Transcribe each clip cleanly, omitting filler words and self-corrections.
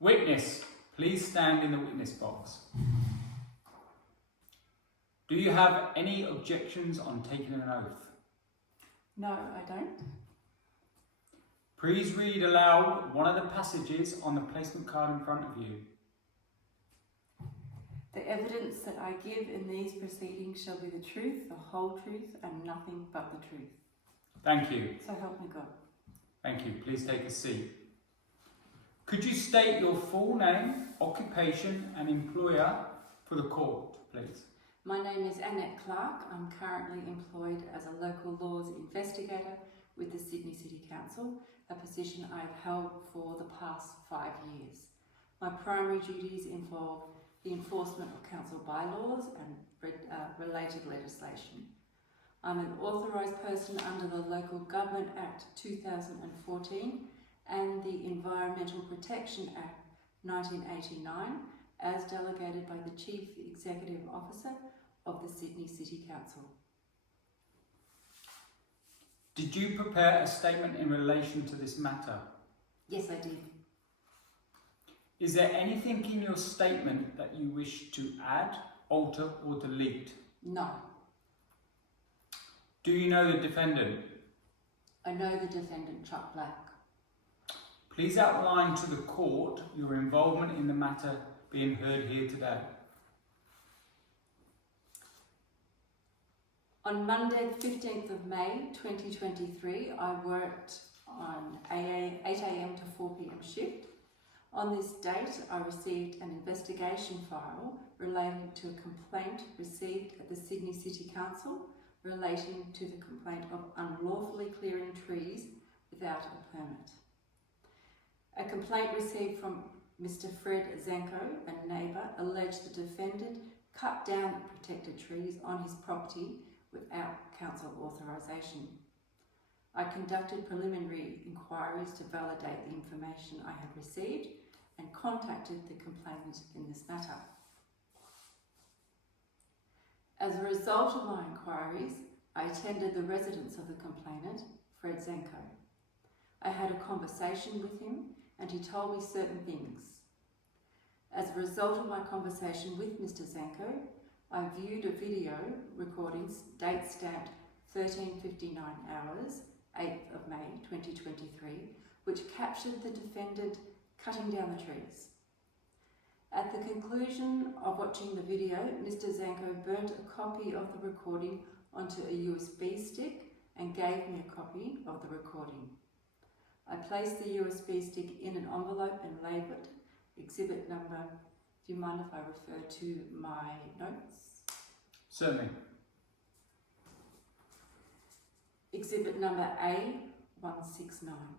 Witness, please stand in the witness box. Do you have any objections on taking an oath? No, I don't. Please read aloud one of the passages on the placement card in front of you. The evidence that I give in these proceedings shall be the truth, the whole truth, and nothing but the truth. Thank you. So help me God. Thank you. Please take a seat. Could you state your full name, occupation and employer for the court, please? My name is Annette Clark. I'm currently employed as a local laws investigator with the Sydney City Council, a position I've held for the past 5 years. My primary duties involve the enforcement of council bylaws and related legislation. I'm an authorised person under the Local Government Act 2014 and the Environmental Protection Act 1989 as delegated by the Chief Executive Officer of the Sydney City Council. Did you prepare a statement in relation to this matter? Yes, I did. Is there anything in your statement that you wish to add, alter or delete? No. Do you know the defendant? I know the defendant, Chuck Black. Please outline to the court your involvement in the matter being heard here today. On Monday, the 15th of May 2023, I worked on 8 a.m. to 4 p.m. shift. On this date, I received an investigation file relating to a complaint received at the Sydney City Council relating to the complaint of unlawfully clearing trees without a permit. A complaint received from Mr. Fred Zenko, a neighbour, alleged the defendant cut down the protected trees on his property without council authorisation. I conducted preliminary inquiries to validate the information I had received and contacted the complainant in this matter. As a result of my inquiries, I attended the residence of the complainant, Fred Zenko. I had a conversation with him and he told me certain things. As a result of my conversation with Mr. Zenko, I viewed a video recording, date stamped 13:59 hours, 8th of May 2023, which captured the defendant cutting down the trees. At the conclusion of watching the video, Mr. Zenko burnt a copy of the recording onto a USB stick and gave me a copy of the recording. I placed the USB stick in an envelope and labelled exhibit number. Do you mind if I refer to my notes? Certainly. Exhibit number A169.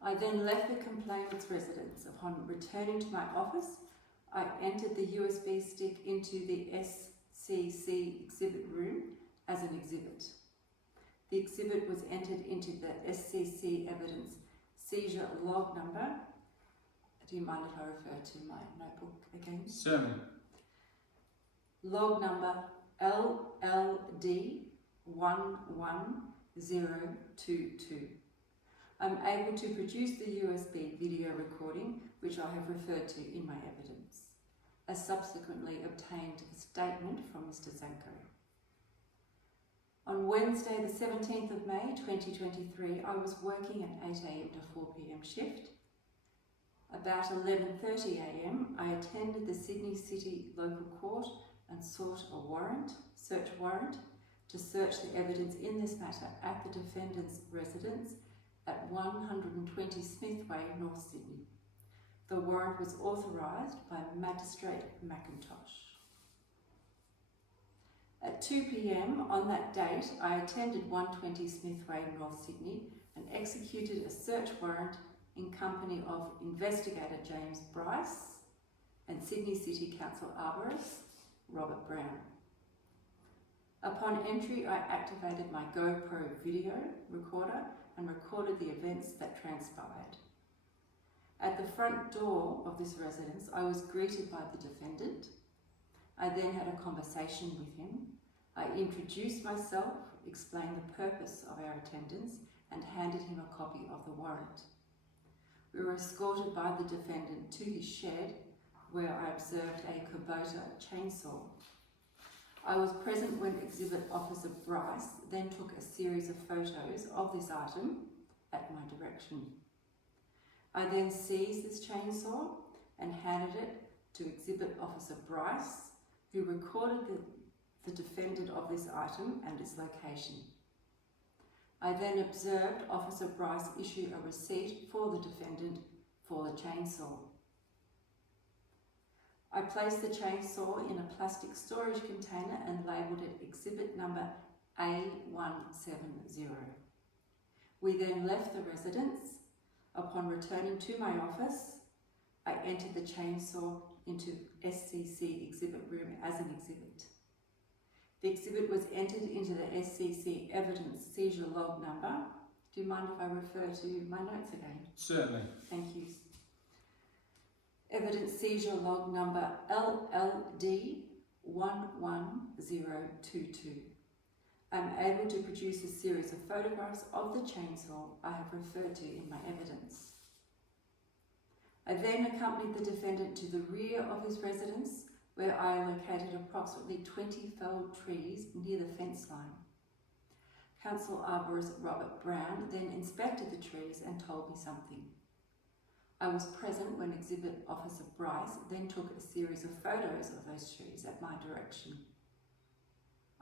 I then left the complainant's residence. Upon returning to my office, I entered the USB stick into the SCC exhibit room as an exhibit. The exhibit was entered into the SCC evidence seizure log number. Do you mind if I refer to my notebook again? Certainly. Log number LLD 11022. I'm able to produce the USB video recording, which I have referred to in my evidence. I subsequently obtained a statement from Mr. Zenko. On Wednesday, the 17th of May 2023, I was working an 8 a.m. to 4 p.m. shift. About 11:30 a.m, I attended the Sydney City Local Court and sought a search warrant, to search the evidence in this matter at the defendant's residence at 120 Smith Way, North Sydney. The warrant was authorised by Magistrate McIntosh. At 2 p.m. on that date, I attended 120 Smith Way, North Sydney and executed a search warrant in company of Investigator James Bryce and Sydney City Council Arborist Robert Brown. Upon entry, I activated my GoPro video recorder and recorded the events that transpired. At the front door of this residence, I was greeted by the defendant. I then had a conversation with him. I introduced myself, explained the purpose of our attendance, and handed him a copy of the warrant. We were escorted by the defendant to his shed, where I observed a Kubota chainsaw. I was present when Exhibit Officer Bryce then took a series of photos of this item at my direction. I then seized this chainsaw and handed it to Exhibit Officer Bryce, who recorded the defendant of this item and its location. I then observed Officer Bryce issue a receipt for the defendant for the chainsaw. I placed the chainsaw in a plastic storage container and labelled it exhibit number A170. We then left the residence. Upon returning to my office, I entered the chainsaw into SCC exhibit room as an exhibit. The exhibit was entered into the SCC evidence seizure log number. Do you mind if I refer to my notes again? Certainly. Thank you. Evidence seizure log number LLD 11022. I'm able to produce a series of photographs of the chainsaw I have referred to in my evidence. I then accompanied the defendant to the rear of his residence, where I located approximately 20 felled trees near the fence line. Council Arborist Robert Brown then inspected the trees and told me something. I was present when Exhibit Officer Bryce then took a series of photos of those trees at my direction.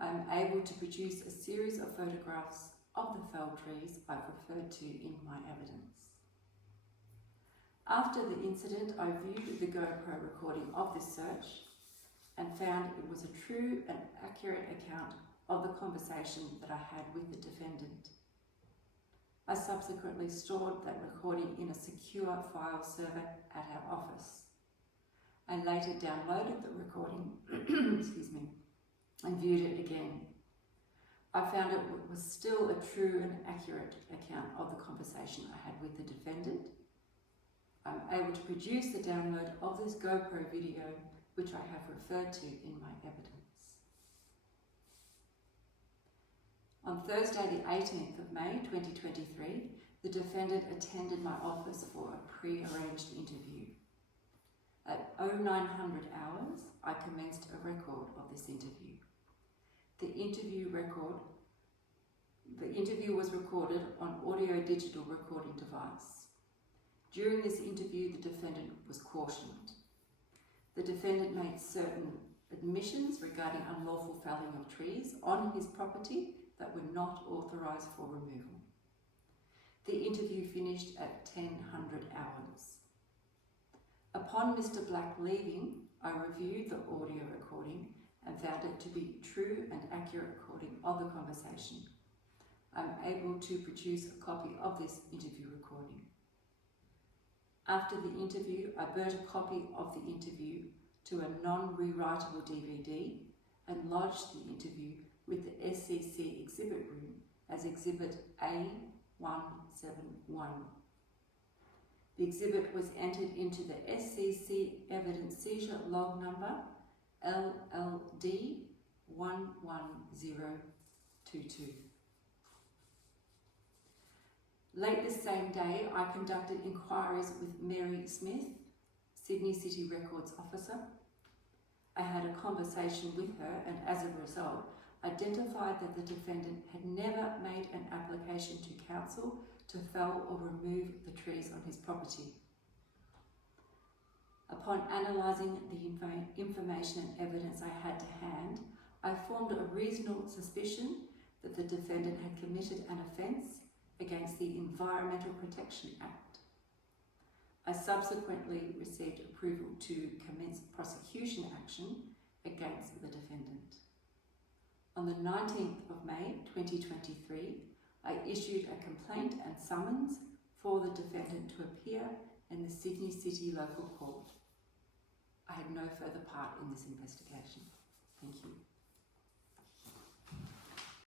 I am able to produce a series of photographs of the felled trees I've referred to in my evidence. After the incident, I viewed the GoPro recording of this search and found it was a true and accurate account of the conversation that I had with the defendant. I subsequently stored that recording in a secure file server at our office. I later downloaded the recording and viewed it again. I found it was still a true and accurate account of the conversation I had with the defendant. I'm able to produce the download of this GoPro video, which I have referred to in my evidence. On Thursday the 18th of May 2023, the defendant attended my office for a pre-arranged interview. At 0900 hours, I commenced a record of this interview. The interview was recorded on audio-digital recording device. During this interview, the defendant was cautioned. The defendant made certain admissions regarding unlawful felling of trees on his property that were not authorised for removal. The interview finished at 1000 hours. Upon Mr. Black leaving, I reviewed the audio recording and found it to be true and accurate recording of the conversation. I'm able to produce a copy of this interview recording. After the interview, I burnt a copy of the interview to a non-rewritable DVD and lodged the interview with the SCC exhibit room as Exhibit A171. The exhibit was entered into the SCC evidence seizure log number LLD 11022. Late the same day, I conducted inquiries with Mary Smith, Sydney City Records Officer. I had a conversation with her and as a result, identified that the defendant had never made an application to council to fell or remove the trees on his property. Upon analysing the information and evidence I had to hand, I formed a reasonable suspicion that the defendant had committed an offence against the Environmental Protection Act. I subsequently received approval to commence prosecution action against the defendant. On the 19th of May 2023, I issued a complaint and summons for the defendant to appear in the Sydney City Local Court. I had no further part in this investigation. Thank you.